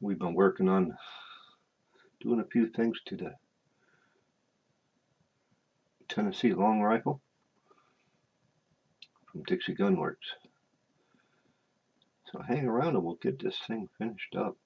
We've been working on doing a few things to the Tennessee long rifle from Dixie Gunworks. So hang around and we'll get this thing finished up.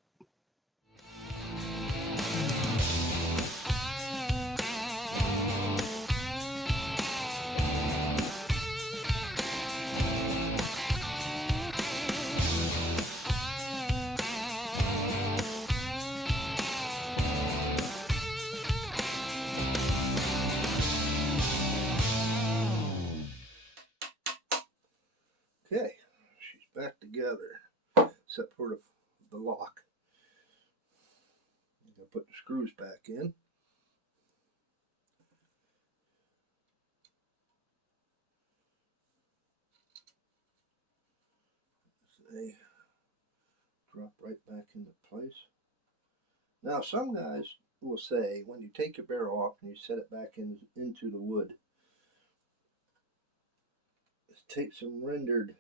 Okay, she's back together, except for the lock. I'm going to put the screws back in. So they drop right back into place. Now, some guys will say when you take your barrel off and you set it back into the wood, take some rendered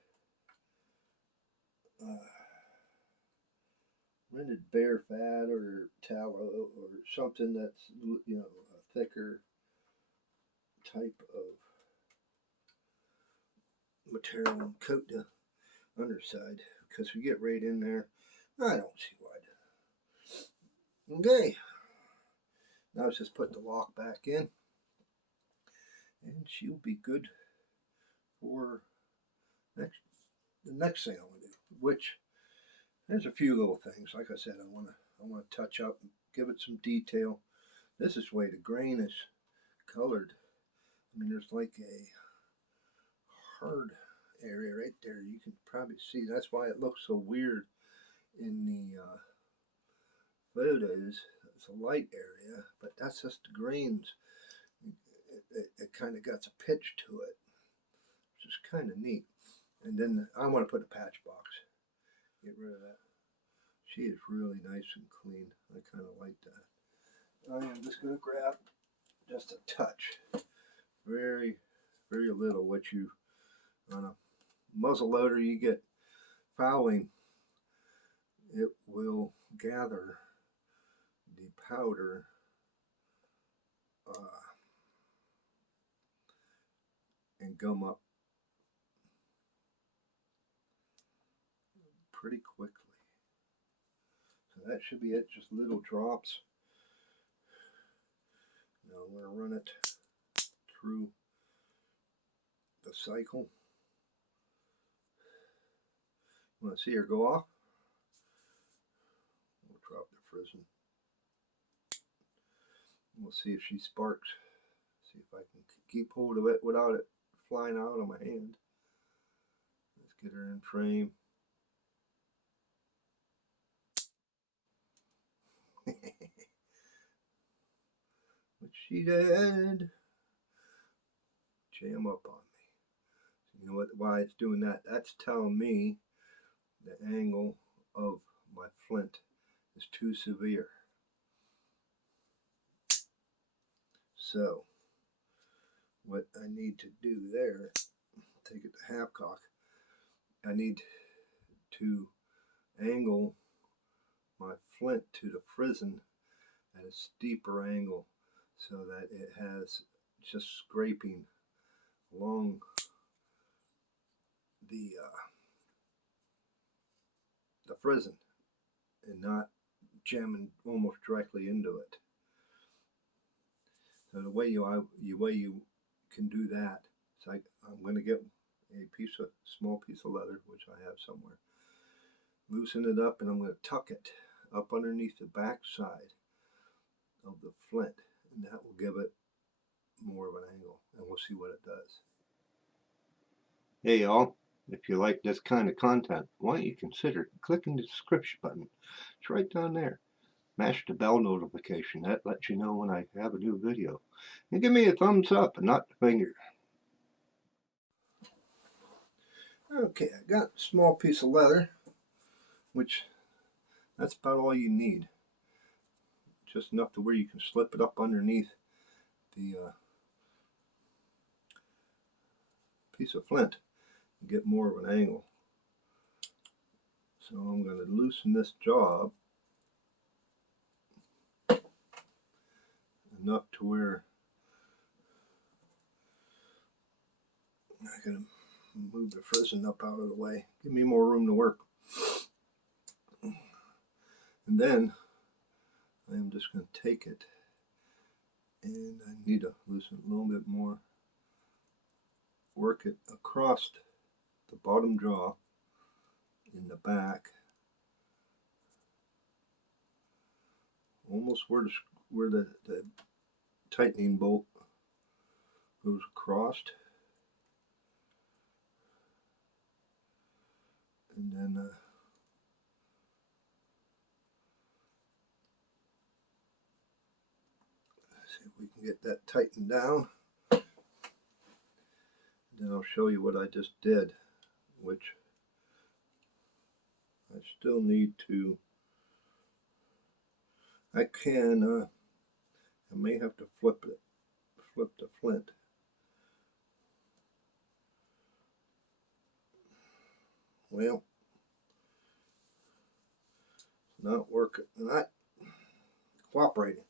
bear fat or tallow or something that's, a thicker type of material and coat the underside, because we get right in there. I don't see why. Okay, now let's just put the lock back in and she'll be good for the next thing I want to do, which there's a few little things. Like I said, I want to touch up and give it some detail. This is the way the grain is colored. I mean, there's like a hard area right there. You can probably see. That's why it looks so weird in the photos. It's a light area, but that's just the grains. It kind of got a pitch to it, which is kind of neat. And then I want to put a patch box. Get rid of that. She is really nice and clean. I kind of like that. I am just going to grab just a touch, very, very little. What you on a muzzle loader, you get fouling, it will gather the powder and gum up pretty quickly. So that should be it, just little drops. Now I'm going to run it through the cycle. You want to see her go off? We'll drop the frizzen. We'll see if she sparks. See if I can keep hold of it without it flying out of my hand. Let's get her in frame. But she did jam up on me. You know what? Why it's doing that? That's telling me the angle of my flint is too severe. So what I need to do there, take it to half cock, I need to angle my flint to the frizzen at a steeper angle so that it has just scraping along the frizzen and not jamming almost directly into it. So the way you can do that, it's like I'm going to get a small piece of leather, which I have somewhere, loosen it up, and I'm going to tuck it up underneath the back side of the flint, and that will give it more of an angle, and we'll see what it does. Hey y'all, if you like this kind of content, why don't you consider clicking the subscription button? It's right down there. Mash the bell notification. That lets you know when I have a new video. And give me a thumbs up and not the finger. Okay, I got a small piece of leather, which that's about all you need. Just enough to where you can slip it up underneath the piece of flint and get more of an angle. So I'm going to loosen this job enough to where I can move the frizzen up out of the way. Give me more room to work. And then I'm just going to take it, and I need to loosen it a little bit more. Work it across the bottom jaw in the back, almost where the tightening bolt goes across. And then see if we can get that tightened down. Then I'll show you what I just did, which I still need to. I may have to flip the flint. Well, it's not working, not cooperating.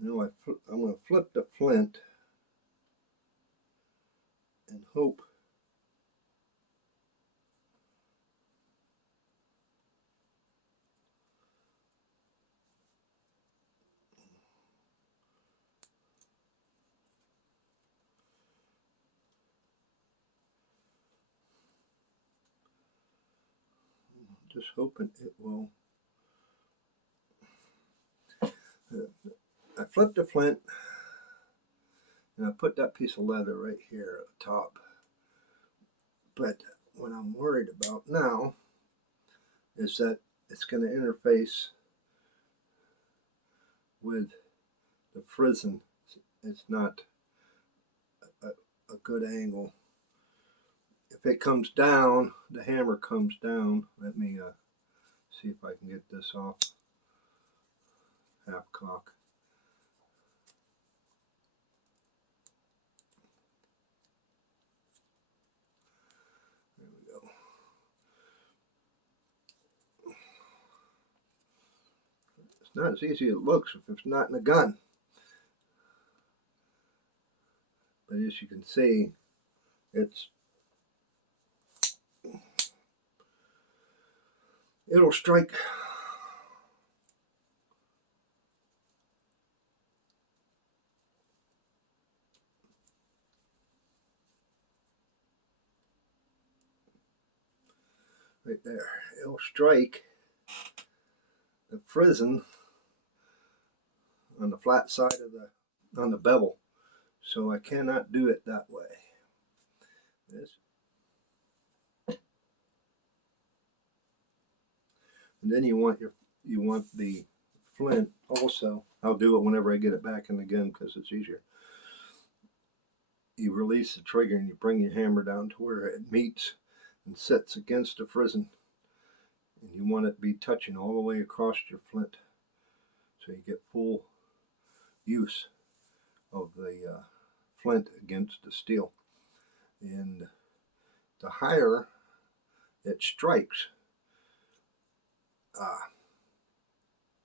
You know, I'm going to flip the flint and hope just hoping it will. I flipped the flint and I put that piece of leather right here at the top. But what I'm worried about now is that it's going to interface with the frizzen. It's not a good angle. If it comes down, the hammer comes down. Let me see if I can get this off. Half cock. There we go. It's not as easy as it looks if it's not in a gun. But as you can see, it'll strike. Right there. It'll strike the frizzen on the flat side of on the bevel. So I cannot do it that way. And then you want the flint also. I'll do it whenever I get it back in again because it's easier. You release the trigger and you bring your hammer down to where it meets and sits against the frizzen. And you want it to be touching all the way across your flint so you get full use of the flint against the steel. And the higher it strikes,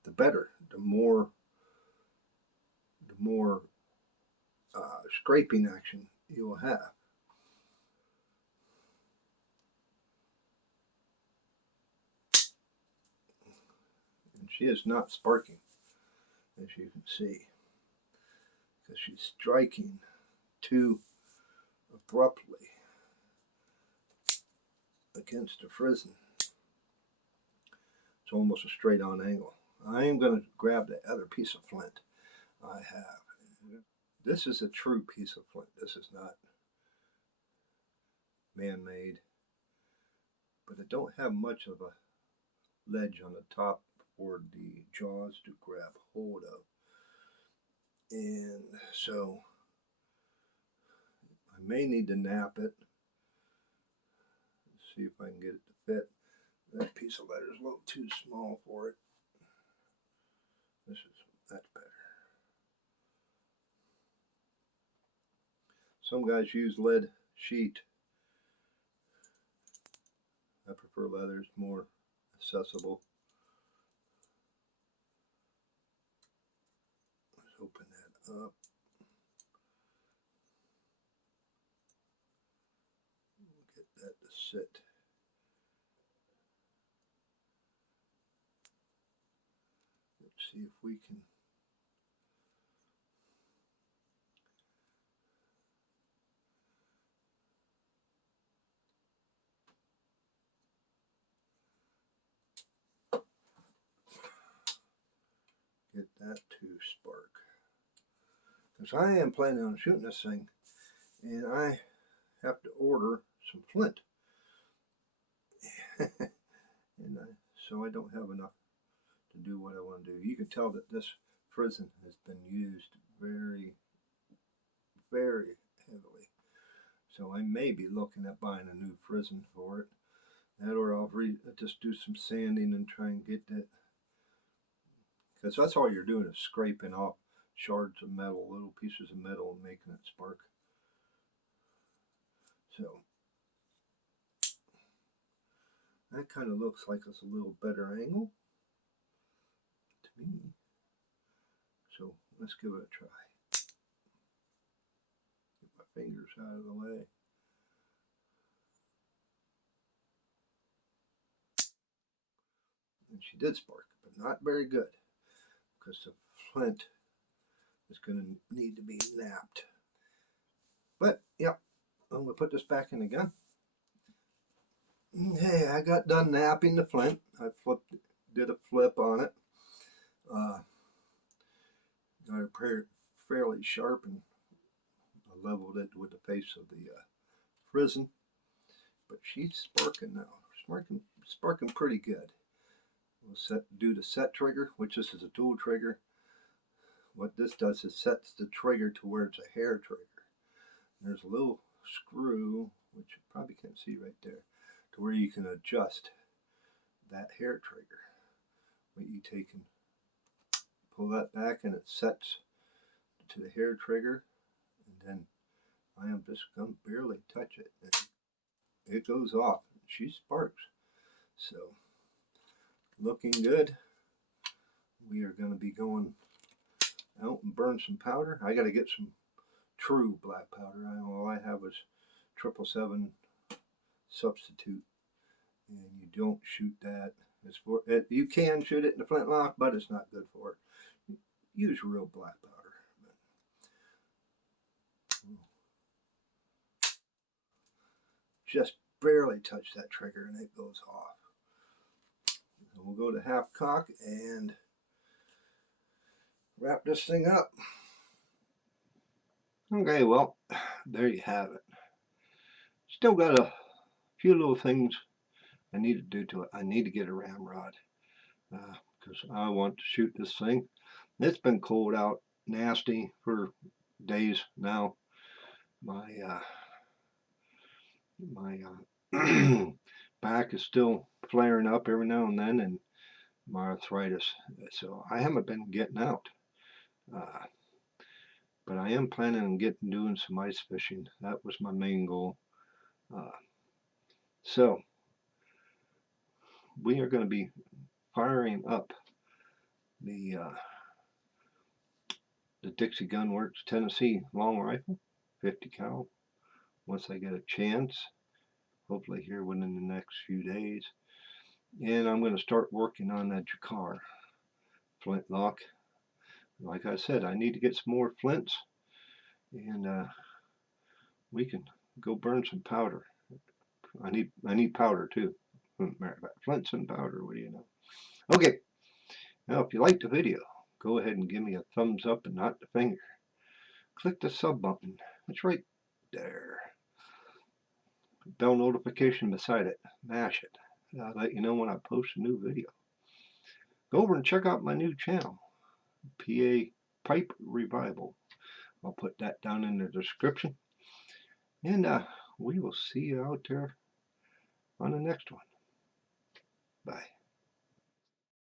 the better. The more scraping action you will have. And she is not sparking, as you can see, because she's striking too abruptly against the frizzen. It's almost a straight on angle. I am going to grab the other piece of flint I have. This is a true piece of flint. This is not man-made, but I don't have much of a ledge on the top for the jaws to grab hold of. And so I may need to nap it. Let's see if I can get it to fit. That piece of leather is a little too small for it. That's better. Some guys use lead sheet. I prefer leather, it's more accessible. Let's open that up. Get that to sit. Let's see if we can get that to spark. Because I am planning on shooting this thing, and I have to order some flint. And so I don't have enough to do what I want to do. You can tell that this frizzen has been used very, very heavily. So I may be looking at buying a new frizzen for it. That, or I'll just do some sanding and try and get that. Because that's all you're doing is scraping off shards of metal, little pieces of metal, and making it spark. So that kind of looks like it's a little better angle to me. So let's give it a try. Get my fingers out of the way. And she did spark, but not very good, because the flint is going to need to be napped. But yeah, I'm going to put this back in the gun. Hey, I got done napping the flint. I did a flip on it. Got it fairly sharp, and I leveled it with the face of the frizzen. But she's sparking now. Sparking pretty good. We'll do the set trigger, which this is a dual trigger. What this does is sets the trigger to where it's a hair trigger. And there's a little screw, which you probably can't see right there, to where you can adjust that hair trigger. What you take and pull that back, and it sets to the hair trigger, and then I am just going to barely touch it. And it goes off. She sparks. So, looking good. We are going to be going out and burn some powder. I got to get some true black powder. All I have is 777 substitute, and you don't shoot that. It's for it. You can shoot it in the Flintlock, but it's not good for it. Use real black powder. Just barely touch that trigger and it goes off. So we'll go to half cock and wrap this thing up. Okay, well, there you have it. Still got a few little things I need to do to it. I need to get a ramrod because I want to shoot this thing. It's been cold out, nasty for days now. My back is still flaring up every now and then, and my arthritis. So I haven't been getting out. But I am planning on doing some ice fishing. That was my main goal. So we are going to be firing up the Dixie Gunworks Tennessee long rifle, 50 cal, once I get a chance. Hopefully here within the next few days. And I'm going to start working on that Jakar Flintlock. Like I said, I need to get some more flints, and we can go burn some powder. I need powder too. Flints and powder, what do you know? Okay, now if you liked the video, go ahead and give me a thumbs up and not the finger. Click the sub button. It's right there. Bell notification beside it. Mash it. I'll let you know when I post a new video. Go over and check out my new channel, PA Pipe Revival. I'll put that down in the description. And we will see you out there on the next one. Bye.